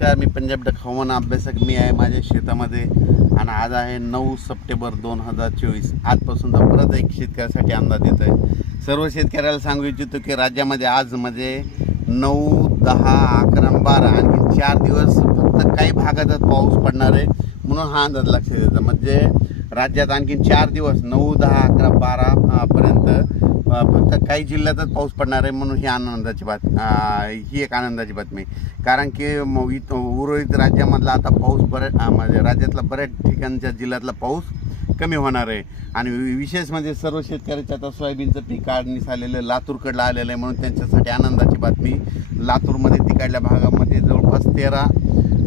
नमस्कार मी पंजाब डक हवामान अभ्यासक. मी आहे माझ्या शेतामध्ये आणि आज आहे नऊ सप्टेंबर दोन हजार चोवीस. आजपासून तर परत एक शेतकऱ्यासाठी अंदाज येत आहे. सर्व शेतकऱ्याला सांगू इच्छितो की राज्यामध्ये आज म्हणजे नऊ दहा अकरा बारा आणखी चार दिवस फक्त काही भागातच पाऊस पडणार आहे म्हणून हा अंदाज लक्षात येतो. म्हणजे राज्यात आणखी चार दिवस नऊ दहा अकरा बारा पर्यंत फक्त काही जिल्ह्यातच पाऊस पडणार आहे म्हणून ही आनंदाची बात ही एक आनंदाची बातमी. कारण की उर्वरित राज्यामधला आता पाऊस बऱ्याच म्हणजे राज्यातला बऱ्याच ठिकाणच्या जिल्ह्यातला पाऊस कमी होणार आहे. आणि विशेष म्हणजे सर्व शेतकऱ्याच्या आता सोयाबीनचं पीक काढणीस आलेलं लातूरकडलं आलेलं आहे म्हणून त्यांच्यासाठी आनंदाची बातमी. लातूरमध्ये तिकडल्या भागामध्ये जवळपास तेरा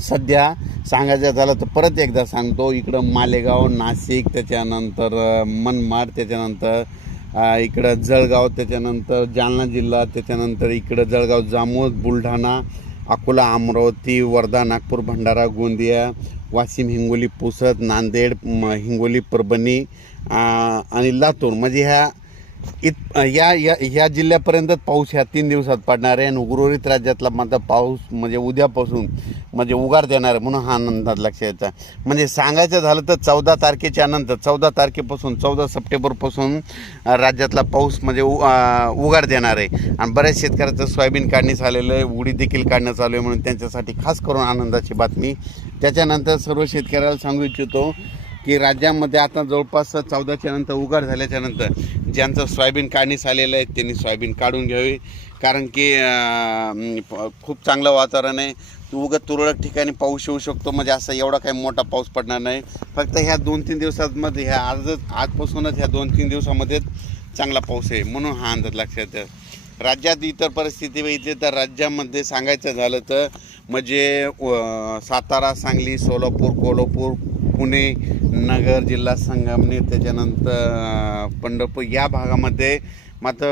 सध्या सांगायचं झालं तर परत एकदा सांगतो इकडं मालेगाव नाशिक त्याच्यानंतर मनमाड त्याच्यानंतर इकडं जळगाव त्याच्यानंतर जालना जिल्हा त्याच्यानंतर इकडं जळगाव जामोद बुलढाणा अकोला अमरावती वर्धा नागपूर भंडारा गोंदिया वाशिम हिंगोली पुसद नांदेड म, हिंगोली परभणी आणि लातूर. म्हणजे ह्या इत या या ह्या जिल्ह्यापर्यंतच पाऊस ह्या तीन दिवसात पडणार आहे आणि उर्वरित राज्यातला मात्र पाऊस म्हणजे उद्यापासून म्हणजे उगार देणार आहे म्हणून हा अंदाज लक्षात यायचा म्हणजे सांगायचं झालं तर चौदा तारखेच्या नंतर चौदा तारखेपासून चौदा सप्टेंबरपासून राज्यातला पाऊस म्हणजे उ- उगार देणार आहे. आणि बऱ्याच शेतकऱ्याचं सोयाबीन काढणे आलेलं आहे उडी देखील काढणं चालू आहे म्हणून त्यांच्यासाठी खास करून आनंदाची बातमी. त्याच्यानंतर सर्व शेतकऱ्याला सांगू इच्छितो की राज्यामध्ये आता जवळपास चौदाच्या नंतर उघड झाल्याच्यानंतर ज्यांचं सोयाबीन काढणीस आलेलं आहे त्यांनी सोयाबीन काढून घ्यावी. कारण की खूप चांगलं वातावरण आहे. उगत तुरळक ठिकाणी पाऊस येऊ शकतो. म्हणजे असं एवढा काही मोठा पाऊस पडणार नाही. फक्त ह्या दोन तीन दिवसांमध्ये ह्या आजच आजपासूनच ह्या दोन तीन दिवसामध्येच चांगला पाऊस आहे म्हणून हा अंदाज लक्षात येतो राज्यात इतर परिस्थिती बघितली तर राज्यामध्ये सांगायचं झालं तर म्हणजे सातारा सांगली सोलापूर कोल्हापूर पुणे नगर जिल्हा संगमनेर त्याच्यानंतर पंढरपूर या भागामध्ये मात्र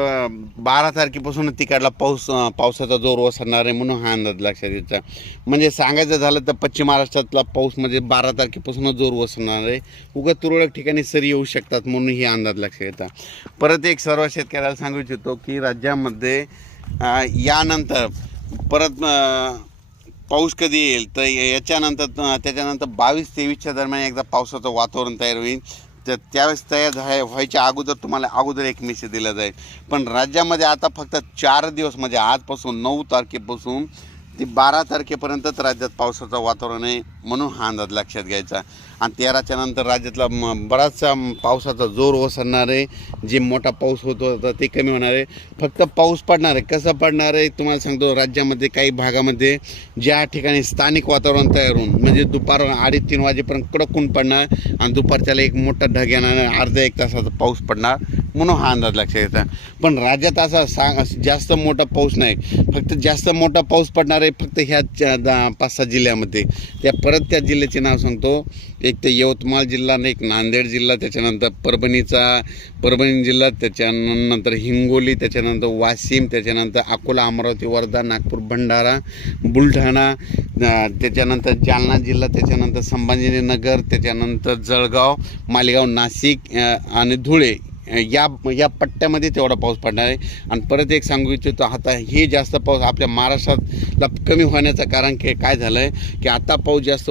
बारा तारखेपासून तिकडला पाऊस पावसाचा जोर ओसरणार आहे म्हणून हा अंदाज लक्षात घ्यायचा म्हणजे सांगायचं झालं तर पश्चिम महाराष्ट्रातला पाऊस म्हणजे बारा तारखेपासूनच जोर ओसरणार आहे. उगा तुरळक ठिकाणी सरी येऊ शकतात म्हणून ही अंदाज लक्षात येतात परत एक सर्व शेतकऱ्याला सांगू इच्छितो की राज्यामध्ये यानंतर परत पाऊस कधी येईल? तर याच्यानंतर त्याच्यानंतर बावीस तेवीसच्या दरम्यान एकदा पावसाचं वातावरण तयार होईल. तर त्यावेळेस तयार झाय व्हायच्या अगोदर तुम्हाला अगोदर एक मेसेज दिला जाईल. पण राज्यामध्ये आता फक्त चार दिवस म्हणजे आजपासून नऊ तारखेपासून ते बारा तारखेपर्यंतच राज्यात पावसाचं वातावरण आहे. म्हणून हा अंदाज लक्षात घ्यायचा. आणि तेराच्या नंतर राज्यातला म बराचसा पावसाचा जोर ओसरणार आहे जे मोठा पाऊस होत होता ते कमी होणार. आहे फक्त पाऊस पडणार आहे. कसं पडणार आहे तुम्हाला सांगतो राज्यामध्ये काही भागामध्ये ज्या ठिकाणी स्थानिक वातावरण तयार होऊन म्हणजे दुपार अडीच तीन वाजेपर्यंत कडक ऊन पडणार आणि दुपारच्याला एक मोठा ढग येणार अर्धा एक तासाचा पाऊस पडणार म्हणून हा अंदाज लक्षात घ्यायचा पण राज्यात असा सांग जास्त मोठा पाऊस नाही. फक्त जास्त मोठा पाऊस पडणार आहे फक्त ह्या पाच सहा जिल्ह्यामध्ये. त्या परत त्या जिल्ह्याचे नाव सांगतो. एक तर यवतमाळ जिल्हा आणि एक नांदेड जिल्हा त्याच्यानंतर परभणीचा परभणी जिल्हा त्याच्यानंतर हिंगोली त्याच्यानंतर वाशिम त्याच्यानंतर अकोला अमरावती वर्धा नागपूर भंडारा बुलढाणा त्याच्यानंतर जालना जिल्हा त्याच्यानंतर संभाजीनगर त्याच्यानंतर जळगाव मालेगाव नाशिक आणि धुळे. या या पट्ट्यामध्ये तेवढा पाऊस पडणार आहे. आणि परत एक सांगू इच्छितो आता हे जास्त पाऊस आपल्या महाराष्ट्रातला कमी होण्याचं कारण की काय झालं आहे की आता पाऊस जास्त